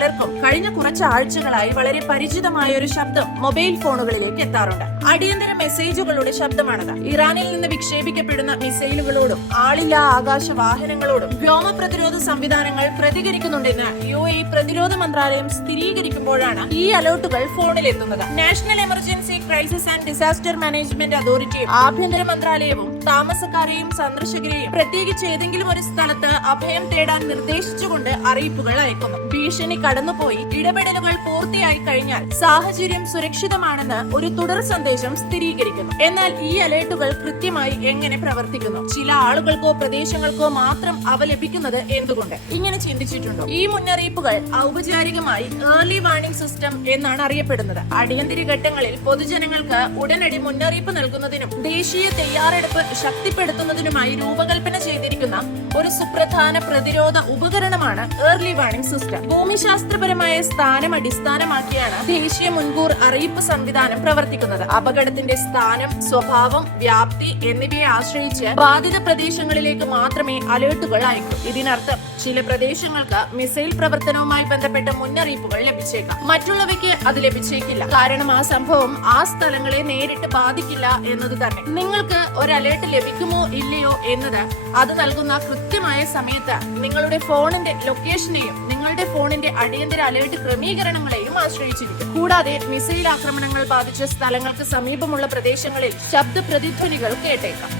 പലർക്കും കഴിഞ്ഞ കുറച്ച് ആഴ്ചകളായി വളരെ പരിചിതമായ ഒരു ശബ്ദം മൊബൈൽ ഫോണുകളിലേക്ക് എത്താറുണ്ട്. അടിയന്തര മെസ്സേജുകളുടെ ശബ്ദമാണത്. ഇറാനിൽ നിന്ന് വിക്ഷേപിക്കപ്പെടുന്ന മിസൈലുകളോടും ആളില്ലാ ആകാശ വാഹനങ്ങളോടും വ്യോമ പ്രതിരോധ സംവിധാനങ്ങൾ പ്രതികരിക്കുന്നുണ്ടെന്ന് UAE പ്രതിരോധ മന്ത്രാലയം സ്ഥിരീകരിക്കുമ്പോഴാണ് ഈ അലേർട്ടുകൾ ഫോണിലെത്തുന്നത്. National emergency crisis and disaster management അതോറിറ്റിയും ആഭ്യന്തര മന്ത്രാലയവും താമസക്കാരെയും സന്ദർശകരെയും പ്രത്യേകിച്ച് ഏതെങ്കിലും ഒരു സ്ഥലത്ത് അഭയം തേടാൻ നിർദ്ദേശിച്ചുകൊണ്ട് അറിയിപ്പുകൾ അയക്കുന്നു. ഭീഷണി കടന്നുപോയി ഇടപെടലുകൾ പൂർത്തിയായി കഴിഞ്ഞാൽ സാഹചര്യം സുരക്ഷിതമാണെന്ന് ഒരു തുടർ സന്ദേശം സ്ഥിരീകരിക്കുന്നു. എന്നാൽ ഈ അലേർട്ടുകൾ കൃത്യമായി എങ്ങനെ പ്രവർത്തിക്കുന്നു? ചില ആളുകൾക്കോ പ്രദേശങ്ങൾക്കോ മാത്രം അവ ലഭിക്കുന്നത് എന്തുകൊണ്ട്? ഇങ്ങനെ ചിന്തിച്ചിട്ടുണ്ടോ? ഈ മുന്നറിയിപ്പുകൾ ഔപചാരികമായി ഏർലി വാർണിംഗ് സിസ്റ്റം എന്നാണ് അറിയപ്പെടുന്നത്. അടിയന്തര ഘട്ടങ്ങളിൽ പൊതുജനങ്ങൾക്ക് ഉടനടി മുന്നറിയിപ്പ് നൽകുന്നതിനും ദേശീയ തയ്യാറെടുപ്പ് ശക്തിപ്പെടുത്തുന്നതിനുമായി രൂപകൽപ്പന ചെയ്തിരിക്കുന്ന ഒരു സുപ്രധാന പ്രതിരോധ ഉപകരണമാണ് ഏർലി വാർണിംഗ് സിസ്റ്റം. ഭൂമിശാസ്ത്രപരമായ സ്ഥാനം അടിസ്ഥാനമാക്കിയാണ് ദേശീയ മുൻകൂർ അറിയിപ്പ് സംവിധാനം പ്രവർത്തിക്കുന്നത്. അപകടത്തിന്റെ സ്ഥാനം, സ്വഭാവം, വ്യാപ്തി എന്നിവയെ ആശ്രയിച്ച് ബാധിത പ്രദേശങ്ങളിലേക്ക് മാത്രമേ അലേർട്ടുകൾ അയക്കൂ. ഇതിനർത്ഥം ചില പ്രദേശങ്ങൾക്ക് മിസൈൽ പ്രവർത്തനവുമായി ബന്ധപ്പെട്ട മുന്നറിയിപ്പുകൾ ലഭിച്ചേക്കാം, മറ്റുള്ളവയ്ക്ക് അത് ലഭിച്ചേക്കില്ല. കാരണം ആ സംഭവം ആ സ്ഥലങ്ങളെ നേരിട്ട് ബാധിക്കില്ല എന്നത് തന്നെ. നിങ്ങൾക്ക് ഒരു അലേർട്ട് ലഭിക്കുമോ ഇല്ലയോ എന്നത് അത് നൽകുന്ന കൃത്യമായ സമയത്ത് നിങ്ങളുടെ ഫോണിന്റെ ലൊക്കേഷനെയും നിങ്ങളുടെ ഫോണിന്റെ അടിയന്തര അലേർട്ട് ക്രമീകരണങ്ങളെയും ആശ്രയിച്ചിരിക്കും. കൂടാതെ മിസൈൽ ആക്രമണങ്ങൾ ബാധിച്ച സ്ഥലങ്ങൾക്ക് സമീപമുള്ള പ്രദേശങ്ങളിൽ ശബ്ദ പ്രതിധ്വനികൾ കേട്ടേക്കാം.